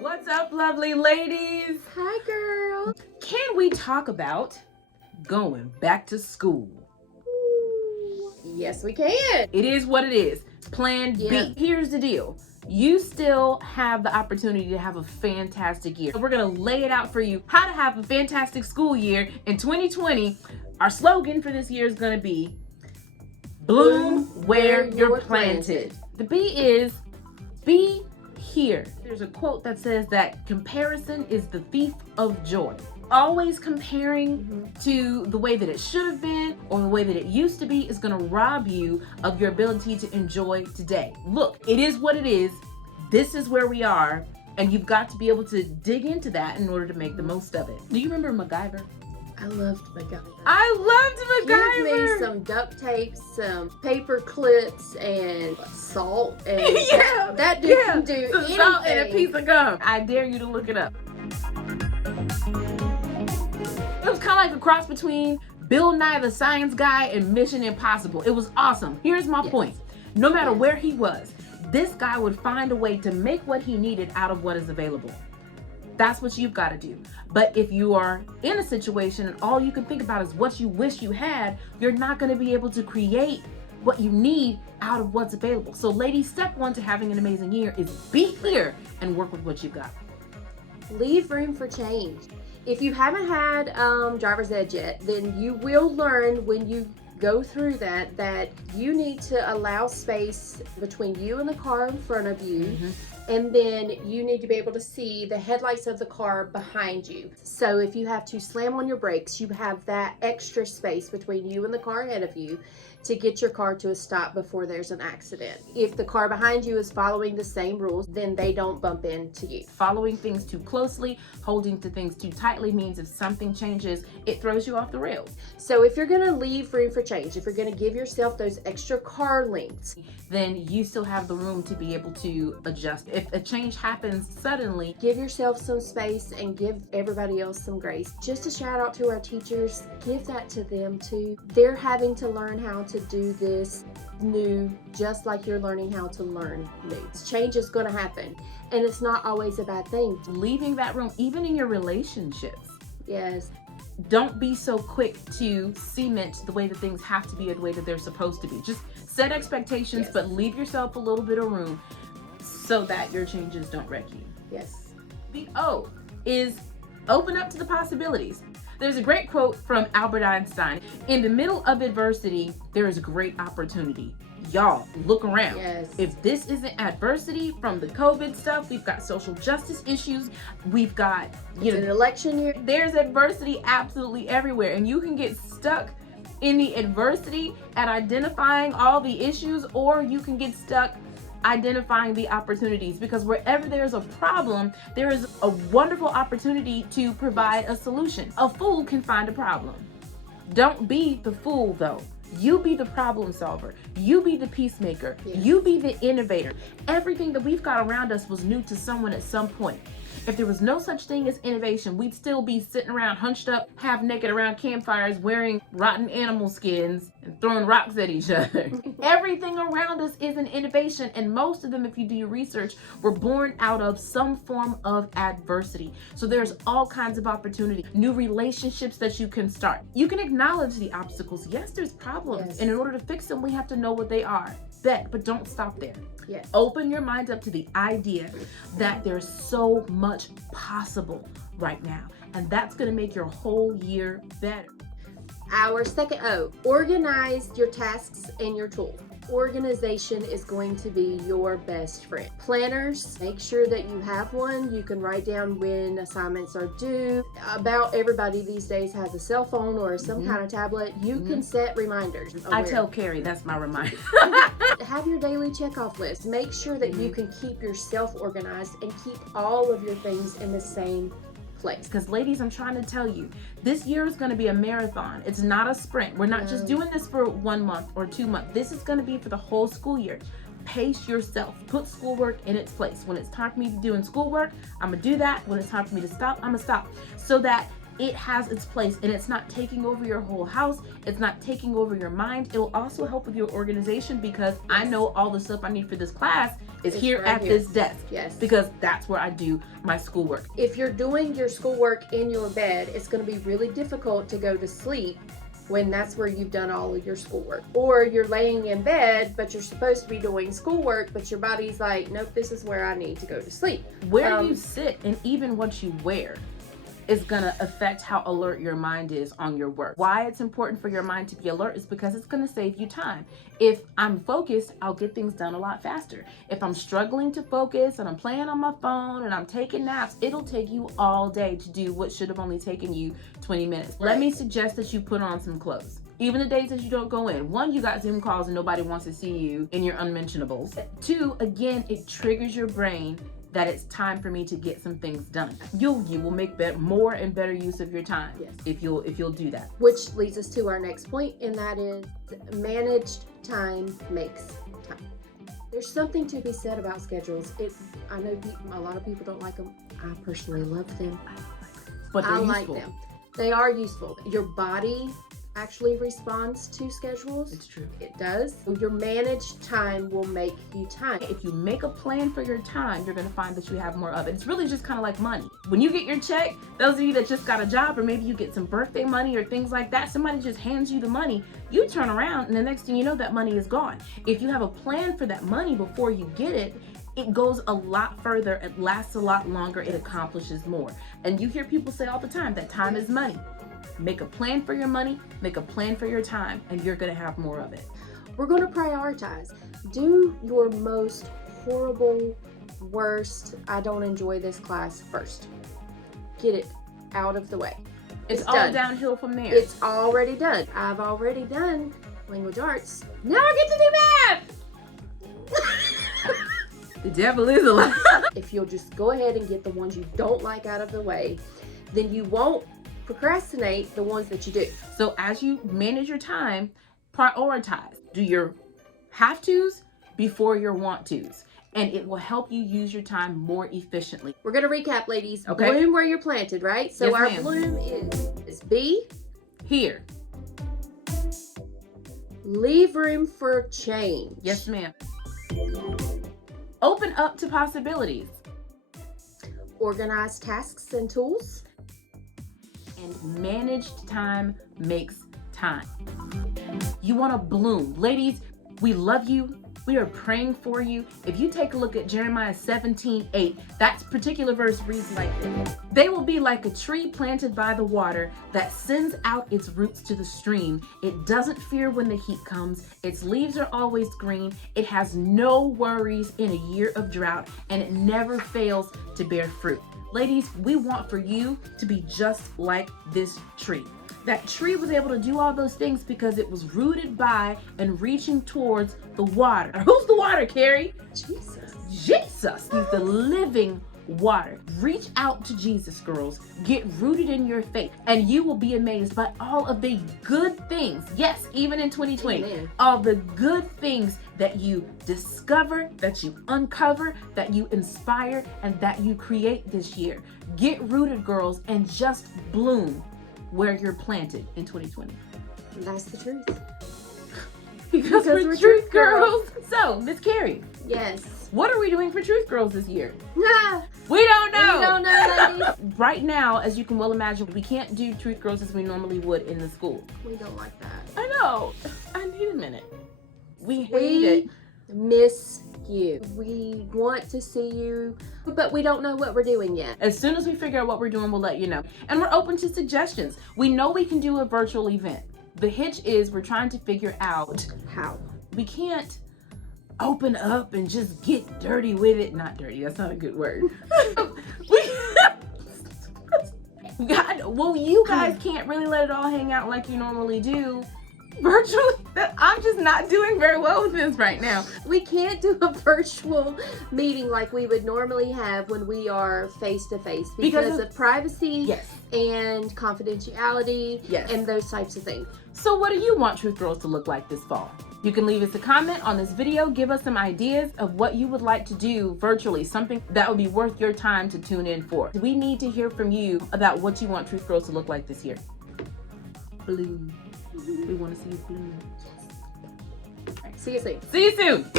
What's up, lovely ladies? Hi, girl. Can we talk about going back to school? Yes, we can. It is what it is. Plan Yeah. B. Here's the deal. You still have the opportunity to have a fantastic year. We're going to lay it out for you how to have a fantastic school year in 2020. Our slogan for this year is going to be bloom where you're planted. The B is be here. There's a quote that says that comparison is the thief of joy. Always comparing to the way that it should have been or the way that it used to be is going to rob you of your ability to enjoy today. Look, it is what it is. This is where we are, and you've got to be able to dig into that in order to make the most of it. Do you remember MacGyver? I loved MacGyver. I loved MacGyver. Give me some duct tape, some paper clips, and salt. And Yeah, that dude can do some anything. salt and a piece of gum. I dare you to look it up. It was kind of like a cross between Bill Nye the Science Guy and Mission Impossible. It was awesome. Here's my point. No matter where he was, this guy would find a way to make what he needed out of what is available. That's what you've got to do. But if you are in a situation and all you can think about is what you wish you had, you're not going to be able to create what you need out of what's available. So ladies, step one to having an amazing year is be here and work with what you've got. Leave room for change. If you haven't had driver's ed yet, then you will learn when you go through that you need to allow space between you and the car in front of you. And then you need to be able to see the headlights of the car behind you. So if you have to slam on your brakes, you have that extra space between you and the car ahead of you to get your car to a stop before there's an accident. If the car behind you is following the same rules, then they don't bump into you. Following things too closely, holding to things too tightly means if something changes, it throws you off the rails. So if you're gonna leave room for change, if you're gonna give yourself those extra car lengths, then you still have the room to be able to adjust. If a change happens suddenly, give yourself some space and give everybody else some grace. Just a shout out to our teachers, give that to them too. They're having to learn how to do this new, just like you're learning how to learn new. Change is gonna happen, and it's not always a bad thing. leaving that room, even in your relationships. Yes. Don't be so quick to cement the way that things have to be the way that they're supposed to be. Just set expectations, but leave yourself a little bit of room so that your changes don't wreck you. Yes. The O is open up to the possibilities. There's a great quote from Albert Einstein. In the middle of adversity, there is great opportunity. Y'all, look around. Yes. If this isn't adversity from the COVID stuff, we've got social justice issues, we've got, It's an election year. there's adversity absolutely everywhere, and you can get stuck in the adversity at identifying all the issues, or you can get stuck identifying the opportunities, because wherever there's a problem, there is a wonderful opportunity to provide a solution. A fool can find a problem. Don't be the fool though. You be the problem solver. You be the peacemaker. Yes. You be the innovator. Everything that we've got around us was new to someone at some point. If there was no such thing as innovation, we'd still be sitting around hunched up, half naked around campfires, wearing rotten animal skins and throwing rocks at each other. Everything around us is an innovation, and most of them, if you do your research, were born out of some form of adversity. So there's all kinds of opportunity, new relationships that you can start. You can acknowledge the obstacles. Yes, there's problems, Yes. and in order to fix them, we have to know what they are. But don't stop there. Yes. Open your mind up to the idea that there's so much possible right now, and that's going to make your whole year better. Our second O, organize your tasks and your tools. Organization is going to be your best friend. Planners, make sure that you have one. You can write down when assignments are due. About everybody these days has a cell phone or some kind of tablet. You can set reminders. I tell Carrie that's my reminder. Have your daily checkoff list. Make sure that you can keep yourself organized and keep all of your things in the same place. Because ladies, I'm trying to tell you, this year is going to be a marathon. It's not a sprint. We're not just doing this for 1 month or 2 months. This is going to be for the whole school year. Pace yourself. Put schoolwork in its place. When it's time for me to do schoolwork, I'm going to do that. When it's time for me to stop, I'm going to stop. So that it has its place and it's not taking over your whole house. It's not taking over your mind. It will also help with your organization, because I know all the stuff I need for this class is It's here right at here. this desk. Yes. Because that's where I do my schoolwork. If you're doing your schoolwork in your bed, it's going to be really difficult to go to sleep when that's where you've done all of your schoolwork. Or you're laying in bed, but you're supposed to be doing schoolwork, but your body's like, nope, this is where I need to go to sleep. Where you sit and even what you wear is gonna affect how alert your mind is on your work. Why it's important for your mind to be alert is because it's gonna save you time. If I'm focused, I'll get things done a lot faster. If I'm struggling to focus and I'm playing on my phone and I'm taking naps, it'll take you all day to do what should have only taken you 20 minutes. Right. Let me suggest that you put on some clothes. Even the days that you don't go in. One, you got Zoom calls and nobody wants to see you in your unmentionables. Two, again, it triggers your brain that it's time for me to get some things done. You will make more and better use of your time. Yes. if you'll do that. Which leads us to our next point, and that is managed time makes time. There's something to be said about schedules. I know a lot of people don't like them. I personally love them. But they're I useful. like them. They are useful. Your body actually responds to schedules. It's true. It does. Your managed time will make you time. If you make a plan for your time, you're gonna find that you have more of it. It's really just kind of like money. When you get your check, those of you that just got a job, or maybe you get some birthday money or things like that, somebody just hands you the money, you turn around and the next thing you know, that money is gone. If you have a plan for that money before you get it, it goes a lot further, it lasts a lot longer, it accomplishes more. And you hear people say all the time that time is money. Make a plan for your money, make a plan for your time, and you're gonna have more of it. We're going to prioritize. Do your most horrible, worst, I don't enjoy this class first. Get it out of the way. It's all done. downhill from there. It's already done. I've already done language arts. Now I get to do math! The devil is alive. If you'll just go ahead and get the ones you don't like out of the way, then you won't procrastinate the ones that you do. So as you manage your time, prioritize. Do your have tos before your want tos, and it will help you use your time more efficiently. We're going to recap, ladies. Okay. Bloom where you're planted, right? So Yes, our ma'am. bloom is be, Here. leave room for change. Yes, ma'am. Open up to possibilities. Organize tasks and tools. And managed time makes time. You want to bloom. Ladies, we love you. We are praying for you. If you take a look at Jeremiah 17:8, that particular verse reads like this. They will be like a tree planted by the water that sends out its roots to the stream. It doesn't fear when the heat comes. Its leaves are always green. It has no worries in a year of drought, and it never fails to bear fruit. Ladies, we want for you to be just like this tree. That tree was able to do all those things because it was rooted by and reaching towards the water. Who's the water, Carrie? Jesus. Jesus is the living water. Reach out to Jesus, girls. Get rooted in your faith, and you will be amazed by all of the good things. Yes, even in 2020, Amen. all the good things that you discover, that you uncover, that you inspire, and that you create this year. Get rooted, girls, and just bloom where you're planted in 2020. That's the truth. Because we're Truth Girls. So, Miss Carrie, Yes. what are we doing for Truth Girls this year? Ah, We don't know. we don't know, ladies. Right now, as you can well imagine, we can't do Truth Girls as we normally would in the school. We don't like that. I know. I need a minute. We hate We it. miss you. We want to see you, but we don't know what we're doing yet. As soon as we figure out what we're doing, we'll let you know. And we're open to suggestions. We know we can do a virtual event. The hitch is we're trying to figure out How? we can't open up and just get dirty with it. Not dirty, that's not a good word. You guys can't really let it all hang out like you normally do virtually. I'm just not doing very well with this right now. We can't do a virtual meeting like we would normally have when we are face to face because of privacy Yes. and confidentiality Yes. and those types of things. So what do you want Truth Girls to look like this fall? You can leave us a comment on this video. Give us some ideas of what you would like to do virtually, something that would be worth your time to tune in for. We need to hear from you about what you want Truth Girls to look like this year. Bloom. We want to see you bloom. See you soon. See you soon.